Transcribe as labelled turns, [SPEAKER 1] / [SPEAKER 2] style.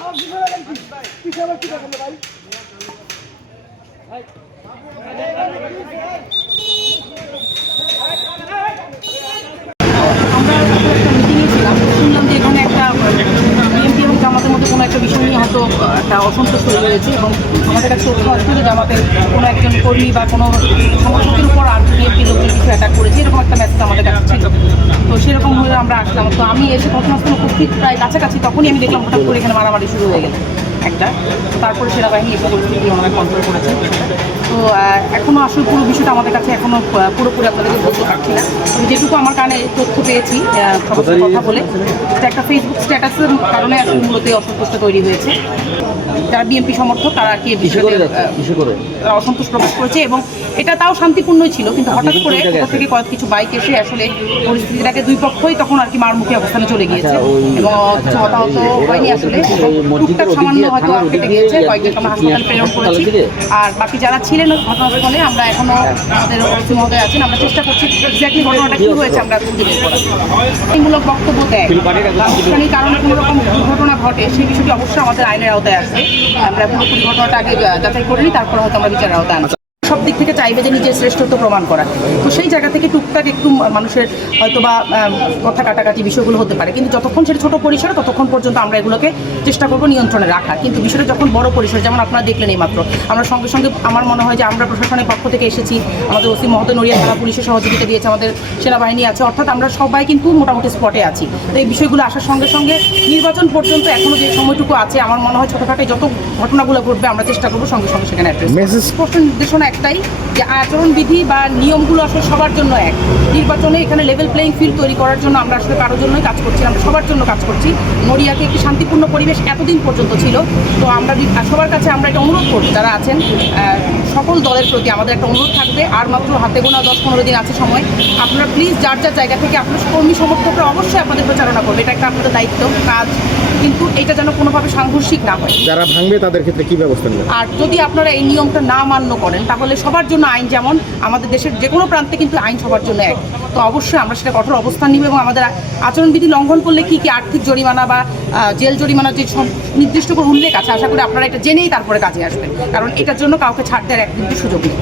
[SPEAKER 1] আমার কি ভাই কি ভাই এখানে একটা বিএনপি এবং একটা বিষয় নিয়ে একটা অসন্তোষ তৈরি হয়েছে এবং আমাদের কাছে তথ্য আসছে যে কোনো একজন কর্মী বা কোনো সমর্থকের উপর আর বিএনপি লোকজন কিছু অ্যাটাক করেছে, এরকম একটা মেসেজ আমাদের কাছে ছিল। তো সেরকম হয়ে আমরা আসলাম। তো আমি এসে ঘটনাস্থলে উপস্থিত প্রায় কাছাকাছি, তখনই আমি দেখলাম হঠাৎ করে এখানে মারামারি শুরু হয়ে গেছে একটা। তারপরে সেনাবাহিনী পরিস্থিতি ওনারা কন্ট্রোল করেছে। তো এখনও এখনও আসলে পুরো বিষয়টা আমাদের কাছে এখনও পুরোপুরি আপনাদেরকে বলতে পারছি না। তবে যেটুকু আমার কানে তথ্য পেয়েছি সবার সাথে কথা বলে এটা একটা ফেসবুক স্ট্যাটাসের কারণে আসলে মূলত অসন্তোষটা তৈরি হয়েছে। যারা বিএনপি সমর্থক তারা আর কি অসন্তোষ প্রকাশ করেছে এবং এটা তাও শান্তিপূর্ণই ছিল কিন্তু হঠাৎ করে কোথা থেকে কয়েক কিছু বাইক এসে আসলে পরিস্থিতিটাকে দুই পক্ষই তখন আর কি মারমুখী অবস্থানে চলে গিয়েছে। এবং কিছু হতাহত হয়নি আসলে। টুকটাক সামান্য হয়তো কেটে গিয়েছে কয়েকজনকে আমরা হাসপাতালে প্রেরণ করেছি। আর বাকি যারা ছিলেন ওই ঘটনাস্থলে, আমরা এখনও আমাদের মহোদয় আছেন আমরা চেষ্টা করছি এক্স্যাক্টলি ঘটনাটা কি হয়েছে আমরা খুঁজে এইমূলক বক্তব্য দেয়। কারণে কোনো রকম দুর্ঘটনা ঘটে, সেই বিষয়টি অবশ্যই আমাদের আইনের আওতায় আসবে। আমরা পুরোপুরি ঘটনাটা আগে যাচাই করে নিই, তারপর হয়তো আমরা বিচারের আওতায় আনব। সব দিক থেকে চাইবে যে নিজের শ্রেষ্ঠত্ব প্রমাণ করা তো সেই জায়গা থেকে টুকটাক একটু মানুষের হয়তো বা কথা কাটাকাটি বিষয়গুলো হতে পারে। কিন্তু যতক্ষণ সেটা ছোট পরিসরে ততক্ষণ পর্যন্ত আমরা এগুলোকে চেষ্টা করব নিয়ন্ত্রণে রাখা কিন্তু বিষয়টা যখন বড় পরিসরে যেমন আপনারা দেখলেন এই মাত্র আমরা সঙ্গে সঙ্গে আমার মনে হয় যে আমরা প্রশাসনের পক্ষ থেকে এসেছি আমাদের ওসি মহোদয় নড়িয়া থানা পুলিশের সহযোগিতা দিয়েছে আমাদের সেনাবাহিনী আছে অর্থাৎ আমরা সবাই কিন্তু মোটামুটি স্পটে আছি। তো এই বিষয়গুলো আসার সঙ্গে সঙ্গে নির্বাচন পর্যন্ত এখনও যে সময়টুকু আছে আমার মনে হয় ছোটোখাটো যত ঘটনাগুলো ঘটবে আমরা চেষ্টা করব সঙ্গে সঙ্গে সেখানে অ্যাড্রেস স্পষ্ট নির্দেশনা একটাই যে আচরণবিধি বা নিয়মগুলো আসলে সবার জন্য এক। নির্বাচনে এখানে লেভেল প্লেইং ফিল্ড তৈরি করার জন্য আমরা আসলে কারোর জন্যই কাজ করছি আমরা সবার জন্য কাজ করছি। নড়িয়াকে একটি শান্তিপূর্ণ পরিবেশ এতদিন পর্যন্ত ছিল। তো আমরা সবার কাছে আমরা একটা অনুরোধ করছি যারা আছেন সকল দলের প্রতি আমাদের একটা অনুরোধ থাকবে। আর মাত্র হাতে গোনা দশ পনেরো দিন আছে সময়। আপনারা প্লিজ যার যার জায়গা থেকে আপনার কর্মী সমর্থকরা অবশ্যই আপনাদের প্রচারণা করবে। এটা একটা আপনাদের দায়িত্ব কাজ। কিন্তু এটা যেন কোনোভাবে সাংঘর্ষিক না হয়।
[SPEAKER 2] যারা ভাঙবে তাদের ক্ষেত্রে কি ব্যবস্থা
[SPEAKER 1] আর যদি আপনারা এই নিয়মটা না মান্য করেন তাহলে সবার জন্য আইন যেমন, আমাদের দেশের যে কোনো প্রান্তে কিন্তু আইন সবার জন্য এক। তো অবশ্যই আমরা সেটা কঠোর অবস্থান নিব এবং আমাদের আচরণবিধি লঙ্ঘন করলে কি কি আর্থিক জরিমানা বা জেল জরিমানা যে নির্দিষ্ট করে উল্লেখ আছে, আশা করি আপনারা এটা জেনেই তারপরে কাজে আসবেন। কারণ এটার জন্য কাউকে ছাড় দেওয়ার এক সুযোগ নেই।